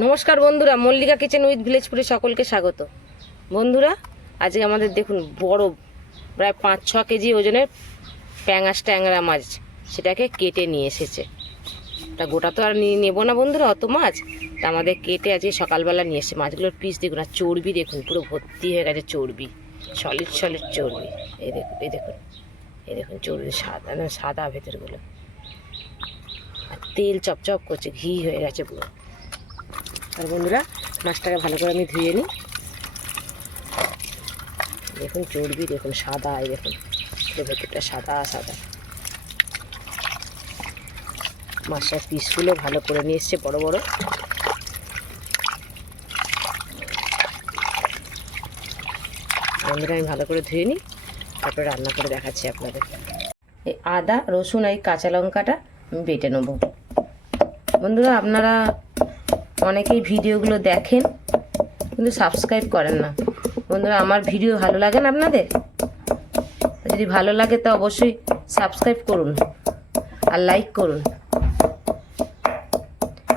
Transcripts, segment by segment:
নমস্কার বন্ধুরা, Mallika kitchen with ভিলেজপুরে সকলকে স্বাগত। বন্ধুরা, আজকে আমাদের দেখুন বড় প্রায় 5-6 কেজি ওজনের প্যাঙাশ ট্যাংরা মাছ, সেটাকে কেটে নিয়ে এসেছে। তা গোটা তো আর নেবো না বন্ধুরা, অত মাছ। তা আমাদের কেটে আজকে সকালবেলা নিয়ে এসে মাছগুলোর পিস দেখুন, আর চর্বি দেখুন, পুরো ভর্তি হয়ে গেছে চর্বি, সলিড সলিড চর্বি। এই দেখুন এই দেখুন এই দেখুন চর্বি, সাদা সাদা ভেতরগুলো, আর তেল চপচপ করছে, ঘি হয়ে গেছে পুরো। আর বন্ধুরা, মাছটাকে ভালো করে আমি ধুয়ে নিই। দেখুন চর্বি দেখুন, সাদা, এই দেখুন ভেতরটা সাদা সাদা। মাছের পিসগুলো ভালো করে নিয়ে এসছে, বড় বড়। বন্ধুরা, আমি ভালো করে ধুয়ে নিই, তারপরে রান্না করে দেখাচ্ছি আপনাদের। এই আদা রসুন আর কাঁচা লঙ্কাটা আমি বেটে নেব। বন্ধুরা, আপনারা অনেকেই ভিডিওগুলো দেখেন কিন্তু সাবস্ক্রাইব করেন না। বন্ধুরা, আমার ভিডিও ভালো লাগে না আপনাদের? যদি ভালো লাগে তো অবশ্যই সাবস্ক্রাইব করুন আর লাইক করুন,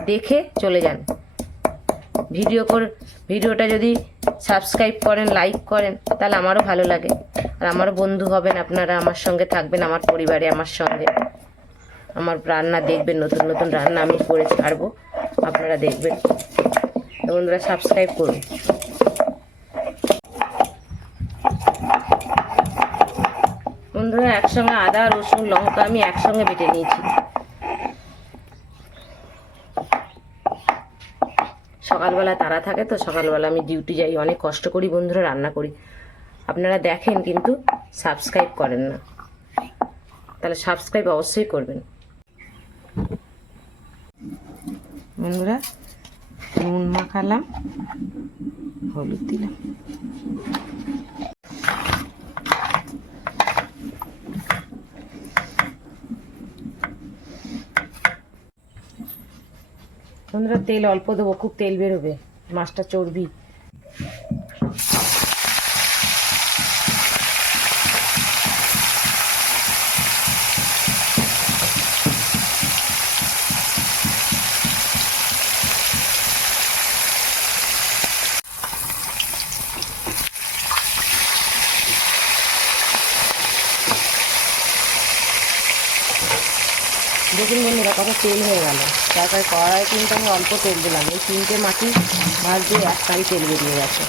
দেখে চলে যান। ভিডিওটা যদি সাবস্ক্রাইব করেন, লাইক করেন, তাহলে আমারও ভালো লাগে, আর আমারও বন্ধু হবেন আপনারা, আমার সঙ্গে থাকবেন, আমার পরিবারে আমার সঙ্গে। আমার রান্না দেখবেন, নতুন নতুন রান্না আমি করে ছাড়বো, আপনারা দেখবেন। বন্ধুরা, সাবস্ক্রাইব করুন। বন্ধুরা, একসঙ্গে আদা রসুন লঙ্কা আমি একসঙ্গে বেটে নিয়েছি। সকালবেলা তাড়া থাকে তো, সকালবেলা আমি ডিউটি যাই, অনেক কষ্ট করি বন্ধুরা, রান্না করি। আপনারা দেখেন কিন্তু সাবস্ক্রাইব করেন না, তাহলে সাবস্ক্রাইব অবশ্যই করবেন। বন্ধুরা, নুন মাখালাম, হলুদ দিলাম, বন্ধুরা তেল অল্প দেবো, খুব তেল বেরোবে, মাছটা চর্বি। দেখুন বন্ধুরা, কত তেল হয়ে গেল। তারপরে কড়াই কিন্তু আমি অল্প তেল দিলাম, এই 3টে মাটি মাছ দিয়ে একটাই তেল বেরিয়ে গেছে।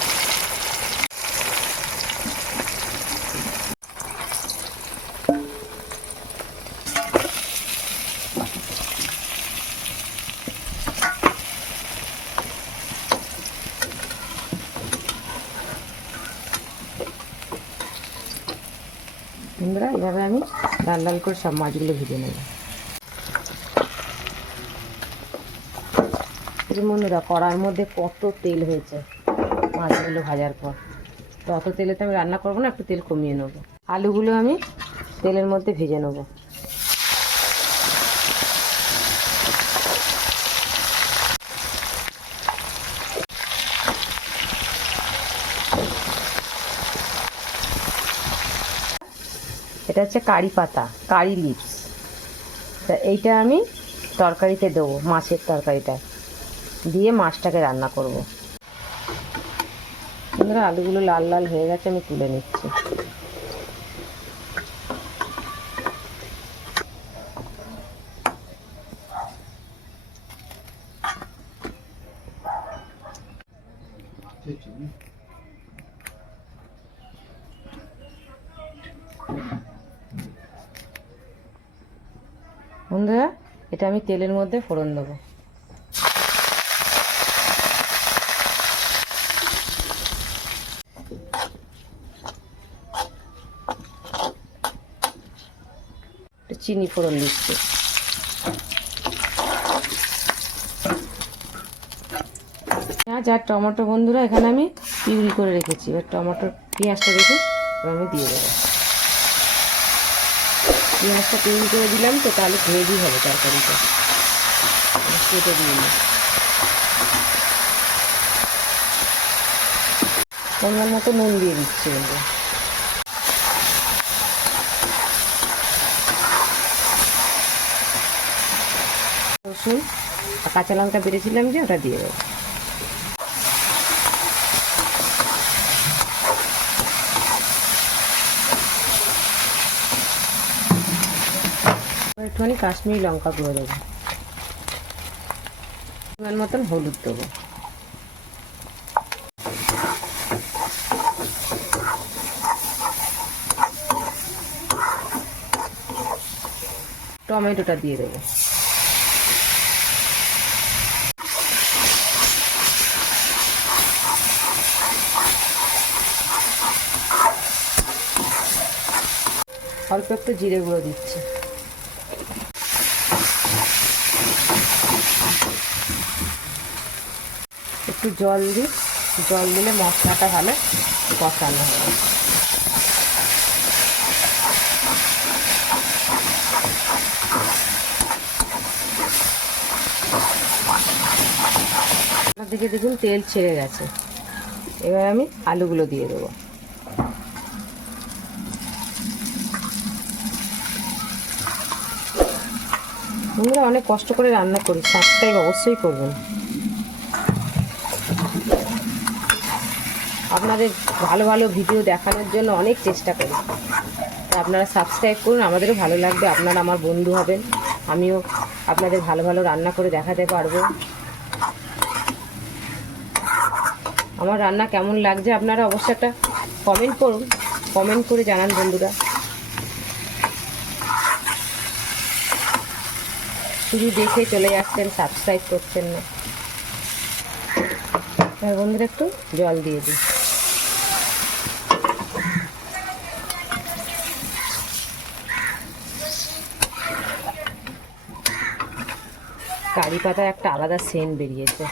বন্ধুরা, এভাবে আমি লাল লাল করে সব মাছগুলো ভেজে নেব। বন্ধুরা, কড়ার মধ্যে কত তেল হয়েছে মাছগুলো ভাজার পর। তো অত তেলে তো আমি রান্না করবো না, একটু তেল কমিয়ে নেব। আলুগুলো আমি তেলের মধ্যে ভেজে নেব। এটা হচ্ছে কারি পাতা, কারি লিভস। তা এইটা আমি তরকারিতে দেবো, মাছের তরকারিটা দিয়ে মাছটাকে রান্না করব। বন্ধুরা, আলুগুলো লাল লাল হয়ে গেছে, আমি তুলে নিচ্ছি। বন্ধুরা, এটা আমি তেলের মধ্যে ফোড়ন দেবো। চিনি ফোড়ন দিচ্ছি। পেঁয়াজ আর টমেটো বন্ধুরা এখানে আমি পিউরি করে রেখেছি। এবার টমেটোর পেঁয়াজটা দেখুন, আমি দিয়ে দেবো। পেঁয়াজটা পিউরি করে দিলাম তো, তাহলে গ্রেভি হবে তরকারিটা। কেটে দিয়ে নিই। পরিমাণ মতো নুন দিয়ে দিচ্ছি বন্ধু। রসুন আর কাঁচা লঙ্কা বেড়েছিলাম যে, ওটা দিয়ে দেবো। একটুখানি কাশ্মীরি লঙ্কা গুঁড়ো দেবো, পরিমাণ মতন হলুদ দেবো, টমেটোটা দিয়ে দেবো, অল্প একটু জিরে গুঁড়ো দিচ্ছি, একটু জল দিই, জল দিলে মশলাটা ভালো কষানো হবে। দিকে দেখুন তেল ছেড়ে গেছে, এবার আমি আলুগুলো দিয়ে দেবো। বন্ধুরা অনেক কষ্ট করে রান্না করি, সাবস্ক্রাইব অবশ্যই করবেন। আপনাদের ভালো ভালো ভিডিও দেখানোর জন্য অনেক চেষ্টা করি, আপনারা সাবস্ক্রাইব করুন, আমাদেরও ভালো লাগবে, আপনারা আমার বন্ধু হবেন, আমিও আপনাদের ভালো ভালো রান্না করে দেখাতে পারবো। আমার রান্না কেমন লাগছে আপনারা অবশ্যই একটা কমেন্ট করুন, কমেন্ট করে জানান বন্ধুরা। শুধু দেখে চলে যাচ্ছেন, সাবস্ক্রাইব করছেন না। এবার বন্ধুরা একটু জল দিয়ে দিই, কারি পাতার একটা আলাদা সেন্ট বেরিয়েছে।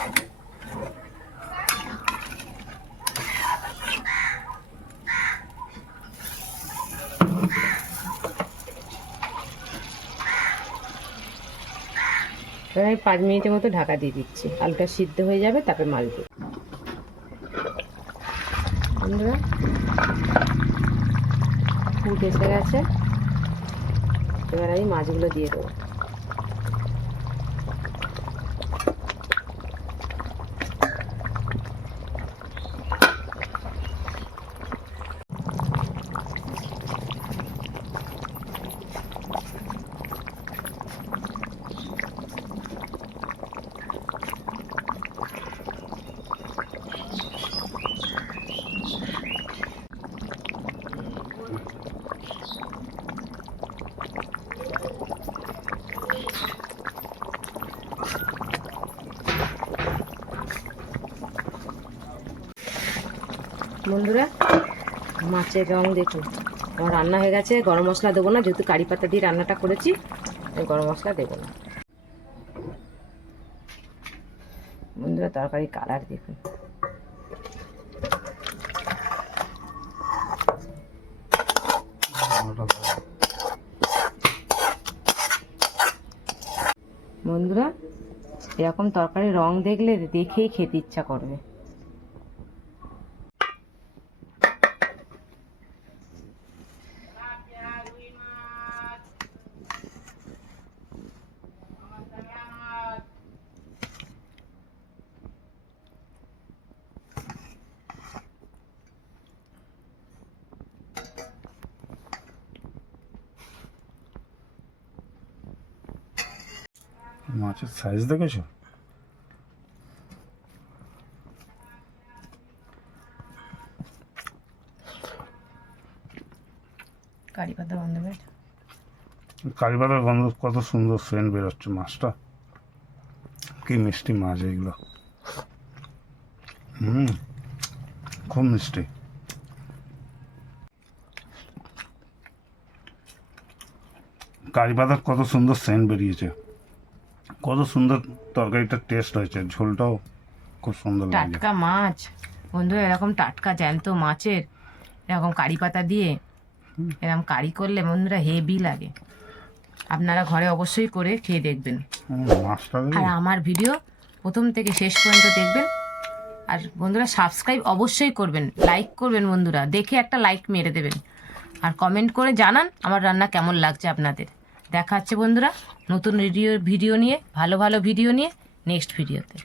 আমি 5 মিনিটের মতো ঢাকা দিয়ে দিচ্ছি, আলুটা সিদ্ধ হয়ে যাবে, তারপরে মাছ দেব। বন্ধুরা ফুট এসে গেছে, এবার আমি মাছগুলো দিয়ে দেবো। বন্ধুরা মাছের রং দেখুন, আমার রান্না হয়ে গেছে। গরম মশলা দেবো না, যেহেতু কারি পাতা দিয়ে রান্নাটা করেছি, গরম মশলা দেবো না। বন্ধুরা তরকারি কালার দেখুন, বন্ধুরা এরকম তরকারি রং দেখলে দেখেই খেতে ইচ্ছা করবে। মাছের সাইজ দেখেছো? কারি পাতা গন্ধ বের, কারি পাতার গন্ধ, কত সুন্দর সেন্ট বেরোচ্ছে। মাছটা কি মিষ্টি মাছ এইগুলো, খুব মিষ্টি। কারি পাতার কত সুন্দর সেন্ট বেরিয়েছে, কত সুন্দর তরকারিটার টেস্ট হয়েছে, ঝোলটাও খুব সুন্দর লাগে। টাটকা মাছ বন্ধুরা, এরকম টাটকা জ্যান্ত মাছের এরকম কারি পাতা দিয়ে এরকম কারি করলে বন্ধুরা হেভি লাগে। আপনারা ঘরে অবশ্যই করে খেয়ে দেখবেন, মাছটা আর আমার ভিডিও প্রথম থেকে শেষ পর্যন্ত দেখবেন। আর বন্ধুরা সাবস্ক্রাইব অবশ্যই করবেন, লাইক করবেন বন্ধুরা, দেখে একটা লাইক মেরে দেবেন, আর কমেন্ট করে জানান আমার রান্না কেমন লাগছে আপনাদের। দেখা হচ্ছে বন্ধুরা নতুন ভিডিও নিয়ে, ভালো ভালো ভিডিও নিয়ে নেক্সট ভিডিওতে।